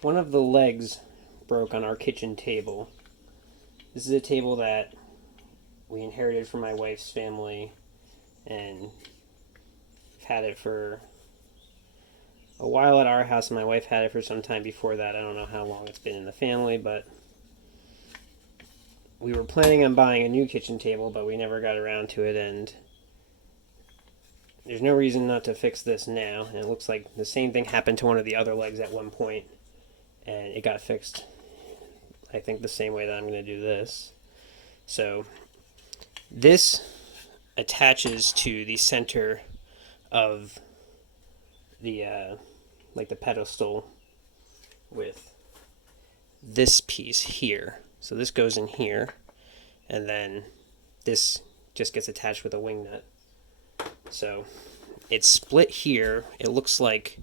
One of the legs broke on our kitchen table. This is a table that we inherited from my wife's family, and had it for a while at our house, and my wife had it for some time before that. I don't know how long it's been in the family, but we were planning on buying a new kitchen table, but we never got around to it, and there's no reason not to fix this now. And it looks like the same thing happened to one of the other legs at one point, and it got fixed, I think, the same way that I'm going to do this. So this attaches to the center of the like the pedestal with this piece here. So this goes in here, and then this just gets attached with a wing nut. So it's split here. It looks like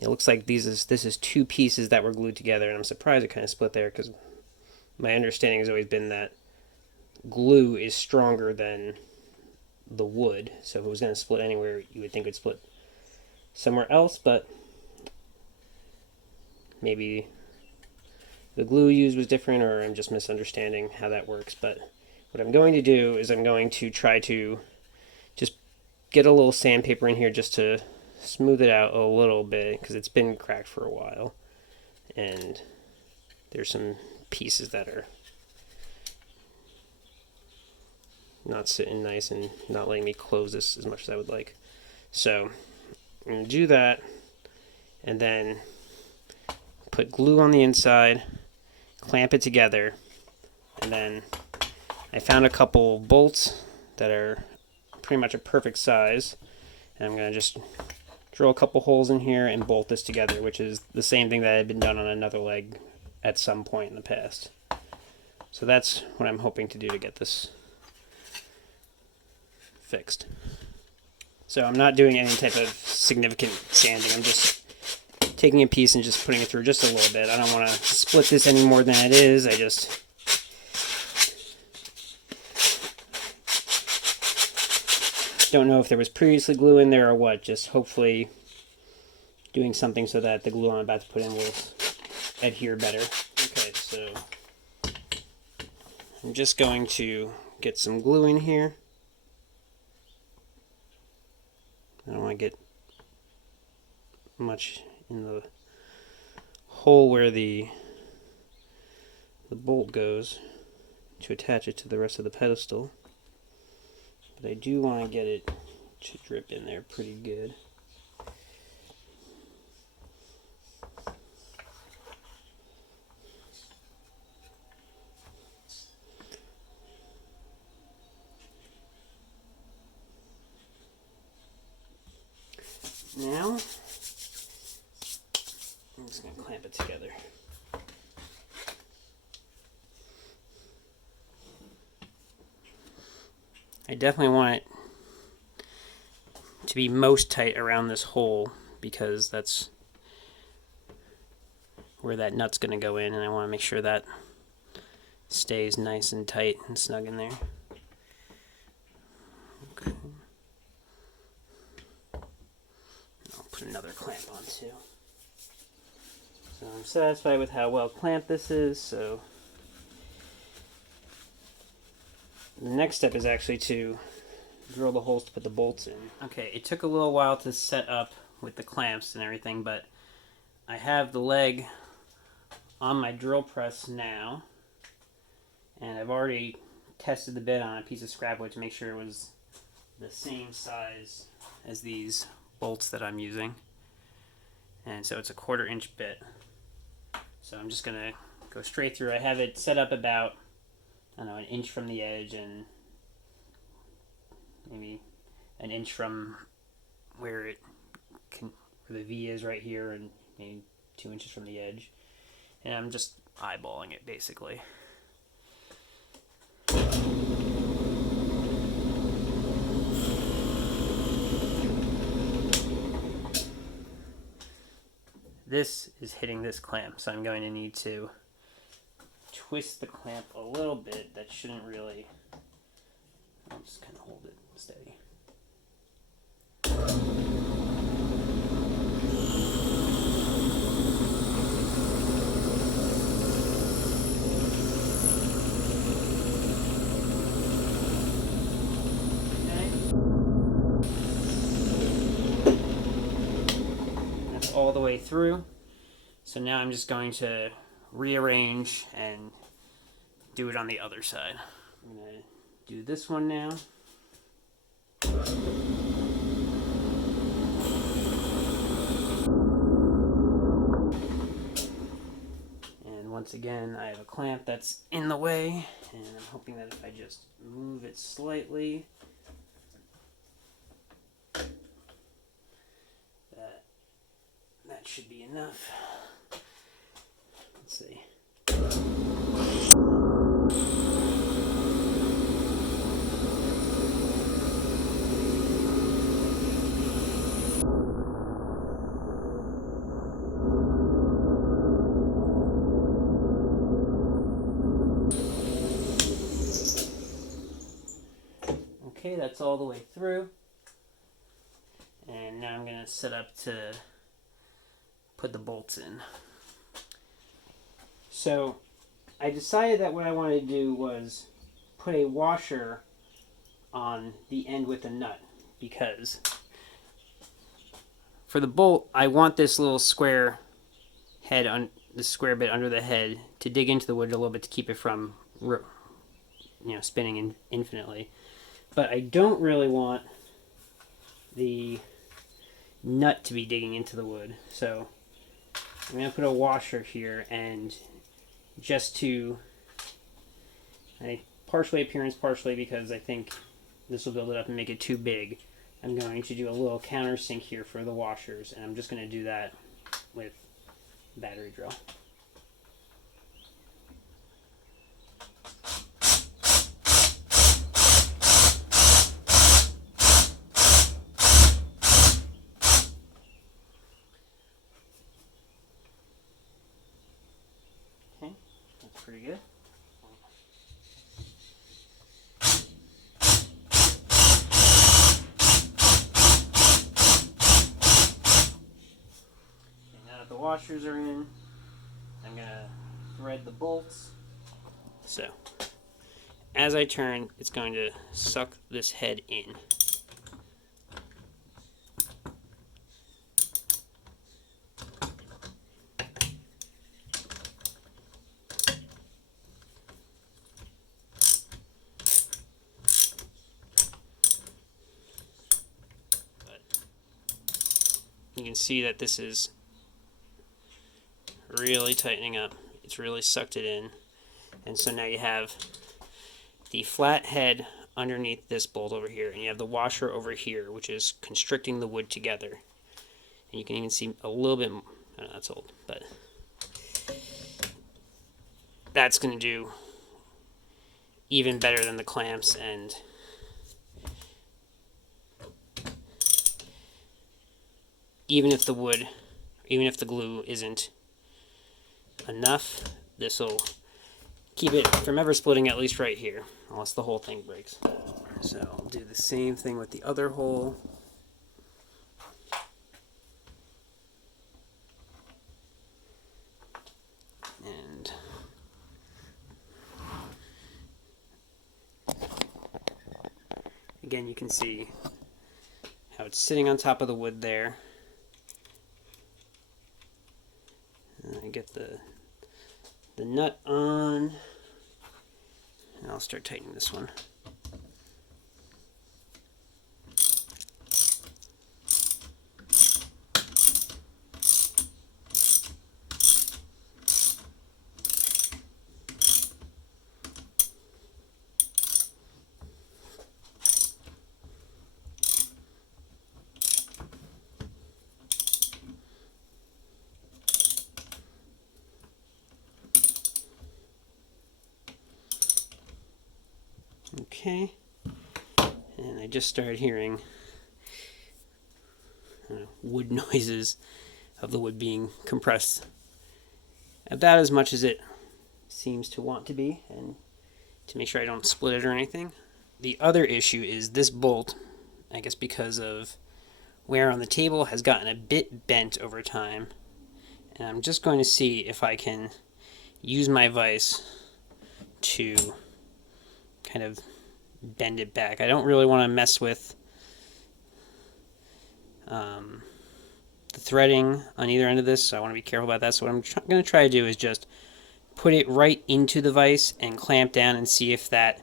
this is two pieces that were glued together, and I'm surprised it kind of split there, because my understanding has always been that glue is stronger than the wood. So if it was going to split anywhere, you would think it would split somewhere else, but maybe the glue used was different, or I'm just misunderstanding how that works. But what I'm going to do is I'm going to try to just get a little sandpaper in here just to smooth it out a little bit, because it's been cracked for a while, and there's some pieces that are not sitting nice and not letting me close this as much as I would like. So I'm going to do that, and then put glue on the inside, clamp it together, and then I found a couple bolts that are pretty much a perfect size, and I'm going to just drill a couple holes in here and bolt this together, which is the same thing that had been done on another leg at some point in the past. So that's what I'm hoping to do to get this fixed. So I'm not doing any type of significant sanding. I'm just taking a piece and just putting it through just a little bit. I don't want to split this any more than it is. I just don't know if there was previously glue in there or what. Just hopefully doing something so that the glue I'm about to put in will adhere better. Okay, so I'm just going to get some glue in here. I don't want to get much in the hole where the bolt goes to attach it to the rest of the pedestal, but I do want to get it to drip in there pretty good. Now, I'm just going to clamp it together. I definitely want it to be most tight around this hole, because that's where that nut's going to go in, and I want to make sure that stays nice and tight and snug in there. Okay. I'll put another clamp on too. So I'm satisfied with how well clamped this is, so the next step is actually to drill the holes to put the bolts in. Okay, it took a little while to set up with the clamps and everything, but I have the leg on my drill press now, and I've already tested the bit on a piece of scrap wood to make sure it was the same size as these bolts that I'm using. And so it's a 1/4 inch bit. So I'm just gonna go straight through. I have it set up about, I don't know, 1 inch from the edge, and maybe 1 inch from where the V is right here, and maybe 2 inches from the edge. And I'm just eyeballing it basically. This is hitting this clamp, so I'm going to need to twist the clamp a little bit. That shouldn't really, I'll just kind of hold it steady. all the way through. So now I'm just going to rearrange and do it on the other side. I'm going to do this one now. And once again, I have a clamp that's in the way, and I'm hoping that if I just move it slightly, that should be enough. Let's see. Okay, that's all the way through. And now I'm going to set up to put the bolts in. So I decided that what I wanted to do was put a washer on the end with a nut, because for the bolt I want this little square head on the square bit under the head to dig into the wood a little bit to keep it from spinning infinitely. But I don't really want the nut to be digging into the wood, so I'm going to put a washer here, and just to partially appearance, partially because I think this will build it up and make it too big, I'm going to do a little countersink here for the washers, and I'm just going to do that with battery drill. Okay, that's pretty good. The washers are in. I'm going to thread the bolts. So, as I turn, it's going to suck this head in. But you can see that this is really tightening up. It's really sucked it in. And so now you have the flat head underneath this bolt over here, and you have the washer over here, which is constricting the wood together. And you can even see a little bit, I know that's old, but that's going to do even better than the clamps. And even if the glue isn't enough, this will keep it from ever splitting, at least right here, unless the whole thing breaks. So I'll do the same thing with the other hole. And again, you can see how it's sitting on top of the wood there. And I get the nut on, and I'll start tightening this one. Okay, and I just started hearing wood noises of the wood being compressed about as much as it seems to want to be, and to make sure I don't split it or anything. The other issue is this bolt, I guess because of wear on the table, has gotten a bit bent over time, and I'm just going to see if I can use my vise to kind of bend it back. I don't really want to mess with the the threading on either end of this, so I want to be careful about that. So what I'm going to try to do is just put it right into the vise and clamp down and see if that,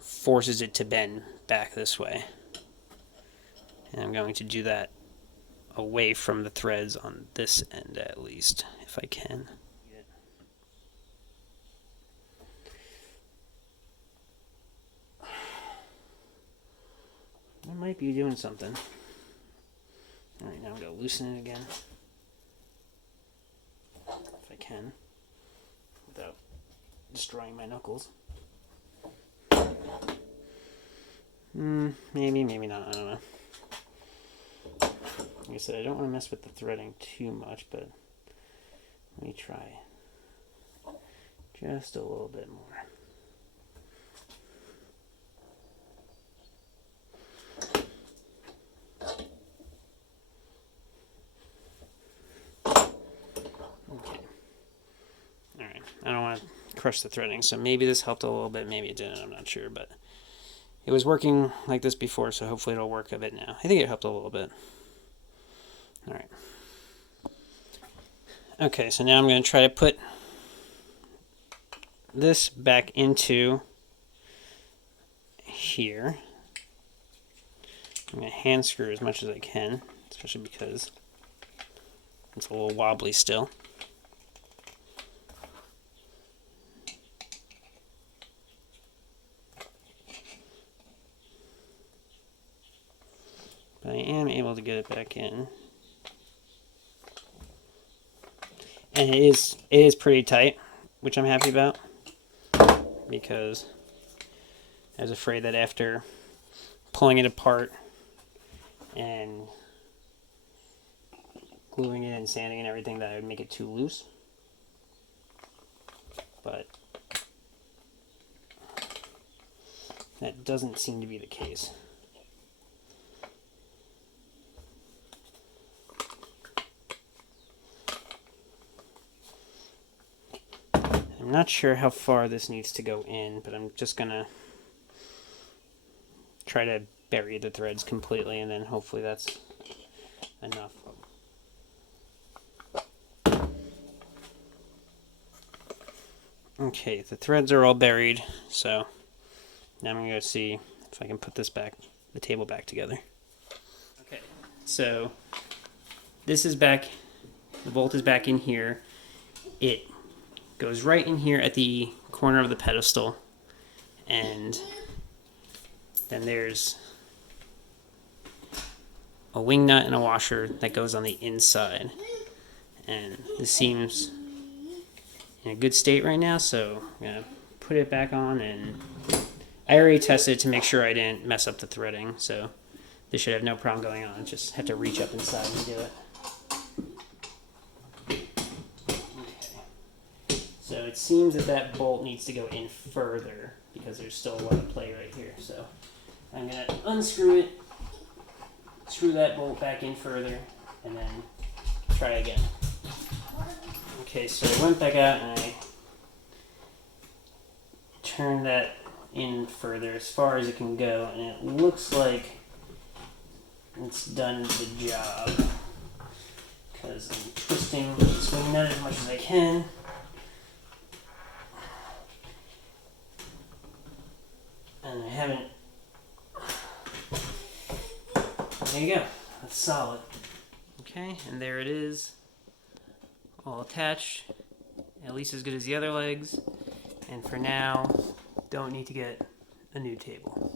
forces it to bend back this way. And I'm going to do that away from the threads on this end at least, if I can. I might be doing something. Alright, now I'm going to loosen it again. If I can. Without destroying my knuckles. Maybe, maybe not, I don't know. Like I said, I don't want to mess with the threading too much, but let me try just a little bit more. Okay. Alright, I don't want to crush the threading, so maybe this helped a little bit, maybe it didn't, I'm not sure, but it was working like this before, so hopefully it'll work a bit now. I think it helped a little bit. Alright. Okay, so now I'm going to try to put this back into here. I'm going to hand screw as much as I can, especially because it's a little wobbly still. But I am able to get it back in. And it is pretty tight, which I'm happy about, because I was afraid that after pulling it apart and gluing it and sanding and everything that I would make it too loose. But that doesn't seem to be the case. I'm not sure how far this needs to go in, but I'm just gonna try to bury the threads completely, and then hopefully that's enough. Okay, the threads are all buried, so now I'm gonna go see if I can put this back, the table back together. Okay, so this is back, the bolt is back in here. It goes right in here at the corner of the pedestal, and then there's a wing nut and a washer that goes on the inside, and this seems in a good state right now, so I'm gonna put it back on, and I already tested to make sure I didn't mess up the threading, so this should have no problem going on. Just have to reach up inside and do it. So it seems that that bolt needs to go in further because there's still a lot of play right here. So I'm going to unscrew it, screw that bolt back in further, and then try again. Okay, so I went back out and I turned that in further as far as it can go, and it looks like it's done the job because I'm twisting the swing nut as much as I can. And I haven't. There you go. That's solid. Okay, and there it is. All attached. At least as good as the other legs. And for now, don't need to get a new table.